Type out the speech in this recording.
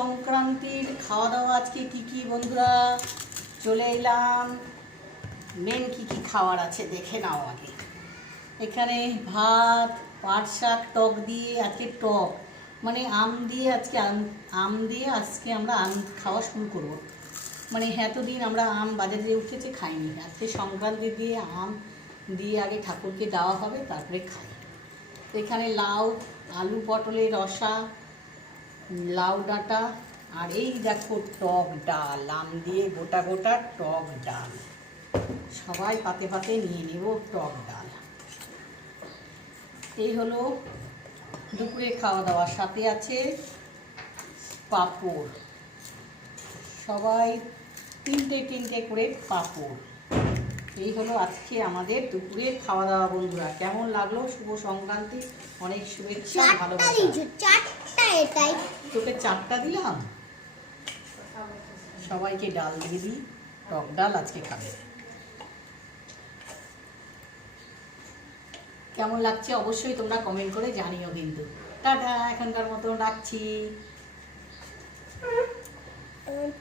সংক্রান্তির খাওয়া দাওয়া আজকে কি কি বন্ধুরা চলে এলাম। মেন কি কি খাওয়ার আছে দেখে নাও আগে। এখানে ভাত, পাট শাক টক দিয়ে, আজকে টক মানে আম দিয়ে, আজকে আম দিয়ে আজকে আমরা আম খাওয়া শুরু করব। মানে এতদিন আমরা আম বাজারে উঠেছে খাইনি, আজকে সংক্রান্তি দিয়ে আম দিয়ে আগে ঠাকুরকে দেওয়া হবে, তারপরে খাই। এখানে লাউ, আলু পটলের রসা, লাউ ডাঁটা, আর এই দেখো টক ডাল, আম দিয়ে গোটা গোটা টক ডাল। সবাই পাতে পাতে নিয়ে নেব টক ডাল। এই হলো দুপুরে খাওয়া দাওয়ার সাথে আছে পাঁপড়, সবাই তিনটে তিনটে করে পাঁপড়। এই হলো আজকে আমাদের দুপুরের খাওয়া দাওয়া বন্ধুরা। কেমন লাগলো? শুভ সংক্রান্তি, অনেক শুভেচ্ছা, ভালোবাসা। তোকে 4টা দিলাম, সবাইকে ডাল দিয়ে দিই, টক ডাল আজকে খাবে। কেমন লাগছে অবশ্যই তোমরা কমেন্ট করে জানিও কিন্তু। টাটা, এখনকার মতো রাখছি।